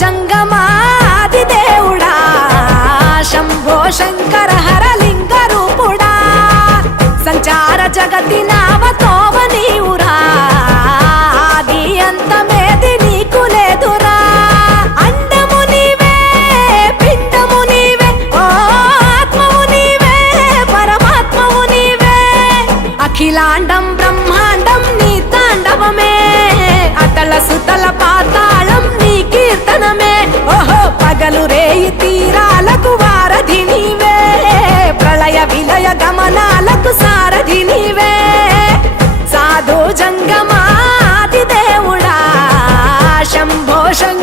జంగమాది దేవుడా శంభో శంకర హరలింగ రూపుడా సంచార జగతి నామతోవ నీవురా ఆది అంతమేది నీకు లేదురా అండము నీవే పిండము నీవే ఓ ఆత్మవు నీవే పరమాత్మవు నీవే అఖిలాండం బ్రహ్మాండం నీ తాండవమే అతల సుతల పాతాళం నీ కీర్తనమే ఓహో పగలు రేయి తీరాలకు వారధి నీవే ప్రళయ విలయ గమనాలకు సారథి నీవే సాధు జంగమాది దేవుడా శంభో శంకర